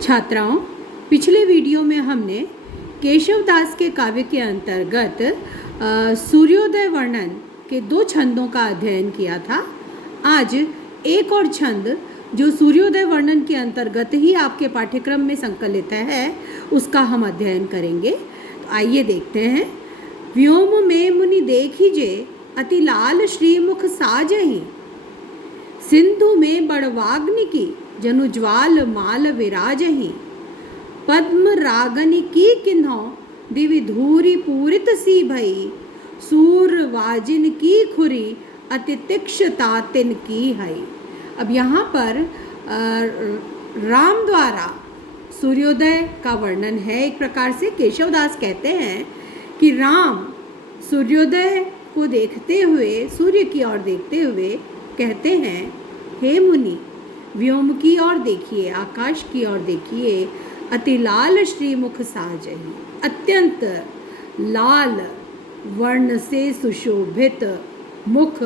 छात्राओं, पिछले वीडियो में हमने केशवदास के काव्य के अंतर्गत सूर्योदय वर्णन के 2 छंदों का अध्ययन किया था। आज एक और छंद जो सूर्योदय वर्णन के अंतर्गत ही आपके पाठ्यक्रम में संकलित है, उसका हम अध्ययन करेंगे। तो आइए देखते हैं। व्योम में मुनि देखिजे अति लाल श्रीमुख साजहि, सिंधु में बड़वाग्नि की जनु ज्वाल माल विराजहि, पद्म रागनि की किन्हों दिवि धूरी पूरित सी भई, सूर वाजिन की खुरी अति तीक्ष्णता तिन की हई। अब यहाँ पर राम द्वारा सूर्योदय का वर्णन है। एक प्रकार से केशवदास कहते हैं कि राम सूर्योदय को देखते हुए, सूर्य की ओर देखते हुए कहते हैं, हे मुनि, व्योम की ओर देखिए, आकाश की ओर देखिए, अति लाल श्रीमुख साजहि, अत्यंत लाल वर्ण से सुशोभित मुख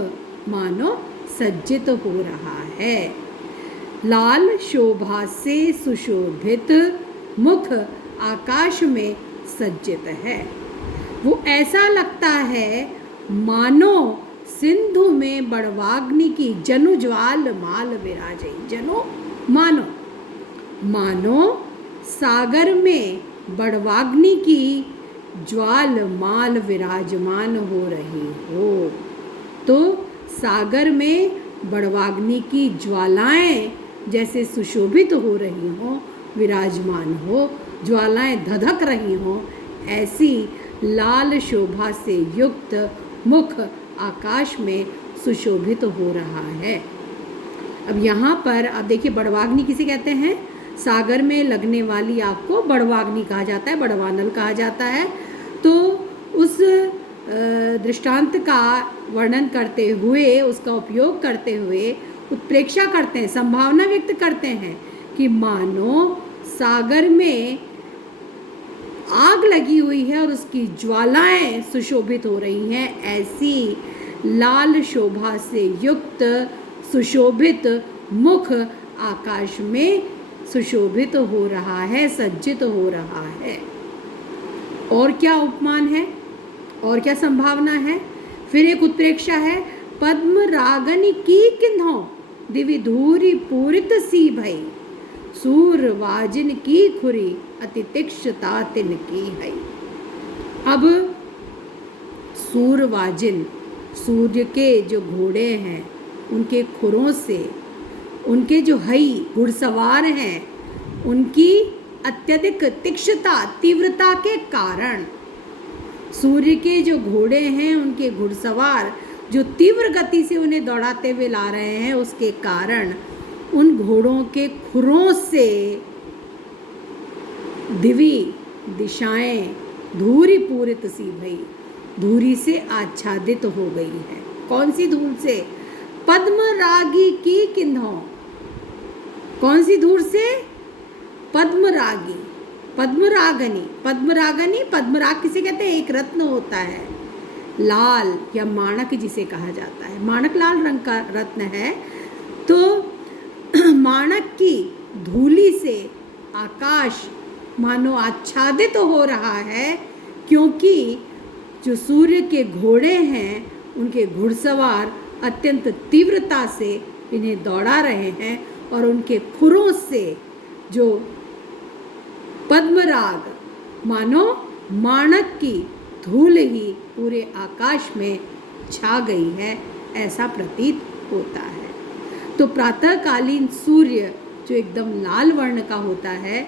मानो सज्जित हो रहा है। लाल शोभा से सुशोभित मुख आकाश में सज्जित है। वो ऐसा लगता है मानो सिंधु में बड़वाग्नि की जनु ज्वाल माल विराजई। जनु मानो सागर में बड़वाग्नि की ज्वाल माल विराजमान हो रही हो। तो सागर में बड़वाग्नि की ज्वालाएं जैसे सुशोभित हो रही हों, विराजमान हो, ज्वालाएं धधक रही हों, ऐसी लाल शोभा से युक्त मुख आकाश में सुशोभित हो रहा है। अब यहाँ पर आप देखिए, बड़वाग्नि किसे कहते हैं? सागर में लगने वाली आग को बड़वाग्नि कहा जाता है, बड़वानल कहा जाता है। तो उस दृष्टांत का वर्णन करते हुए, उसका उपयोग करते हुए उत्प्रेक्षा करते हैं, संभावना व्यक्त करते हैं कि मानो सागर में आग लगी हुई है और उसकी ज्वालाएं सुशोभित हो रही हैं। ऐसी लाल शोभा से युक्त सुशोभित मुख आकाश में सुशोभित हो रहा है, सज्जित हो रहा है। और क्या उपमान है, और क्या संभावना है? फिर एक उत्प्रेक्षा है, पद्म रागनि की किन्हों दिवि धूरी पूरित सी भई, सूर वाजिन की खुरी अति तीक्ष्णता तिन की है। अब सूर वाजिन, सूर्य के जो घोड़े हैं, उनके खुरों से, उनके जो हई घुड़सवार हैं, उनकी अत्यधिक तीक्ष्णता, तीव्रता के कारण, सूर्य के जो घोड़े हैं, उनके घुड़सवार जो तीव्र गति से उन्हें दौड़ाते हुए ला रहे हैं, उसके कारण उन घोड़ों के खुरों से दिवी दिशाएं धूरी पूरित सी भई, धूरी से आच्छादित हो गई है। कौन सी धूल से? पद्म रागी की किन्हों। कौन सी धूल से? पद्मरागी, पद्मरागनी। पद्मरागनी, पद्मराग किसे कहते हैं? एक रत्न होता है, लाल या माणक जिसे कहा जाता है। माणक लाल रंग का रत्न है। तो माणक की धूली से आकाश मानो आच्छादित हो रहा है, क्योंकि जो सूर्य के घोड़े हैं, उनके घुड़सवार अत्यंत तीव्रता से इन्हें दौड़ा रहे हैं और उनके खुरों से जो पद्मराग मानो माणक की धूल ही पूरे आकाश में छा गई है, ऐसा प्रतीत होता है। तो प्रातःकालीन सूर्य जो एकदम लाल वर्ण का होता है,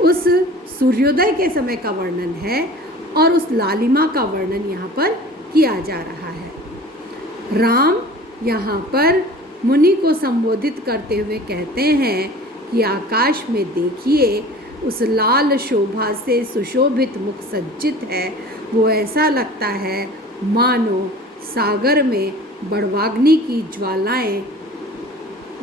उस सूर्योदय के समय का वर्णन है और उस लालिमा का वर्णन यहाँ पर किया जा रहा है। राम यहाँ पर मुनि को संबोधित करते हुए कहते हैं कि आकाश में देखिए, उस लाल शोभा से सुशोभित मुख सज्जित है। वो ऐसा लगता है मानो सागर में बड़वाग्नि की ज्वालाएं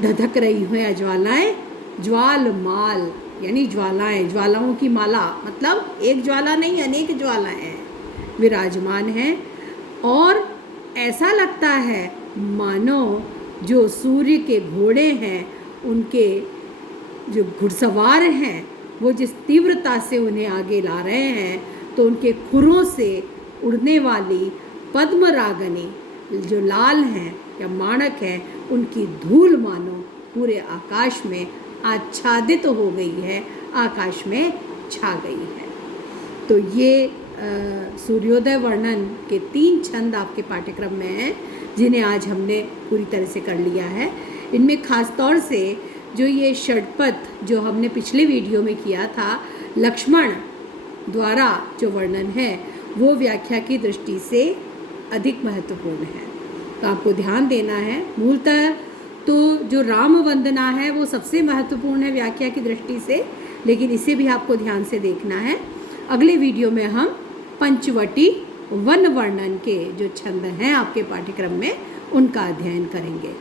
धधक रही हो, या ज्वालाएं, ज्वाल माल यानी ज्वालाएं, ज्वालाओं की माला, मतलब एक ज्वाला नहीं, अनेक ज्वालाएं हैं, विराजमान हैं। और ऐसा लगता है मानो जो सूर्य के घोड़े हैं, उनके जो घुड़सवार हैं वो जिस तीव्रता से उन्हें आगे ला रहे हैं, तो उनके खुरों से उड़ने वाली पद्मरागनी जो लाल हैं या माणक है, उनकी धूल मानो पूरे आकाश में आच्छादित हो गई है, आकाश में छा गई है। तो ये सूर्योदय वर्णन के 3 छंद आपके पाठ्यक्रम में हैं, जिन्हें आज हमने पूरी तरह से कर लिया है। इनमें ख़ास तौर से जो ये षट्पद जो हमने पिछले वीडियो में किया था, लक्ष्मण द्वारा जो वर्णन है, वो व्याख्या की दृष्टि से अधिक महत्वपूर्ण है। तो आपको ध्यान देना है। मूलतः तो जो राम वंदना है वो सबसे महत्वपूर्ण है व्याख्या की दृष्टि से, लेकिन इसे भी आपको ध्यान से देखना है। अगले वीडियो में हम पंचवटी वन वर्णन के जो छंद हैं आपके पाठ्यक्रम में, उनका अध्ययन करेंगे।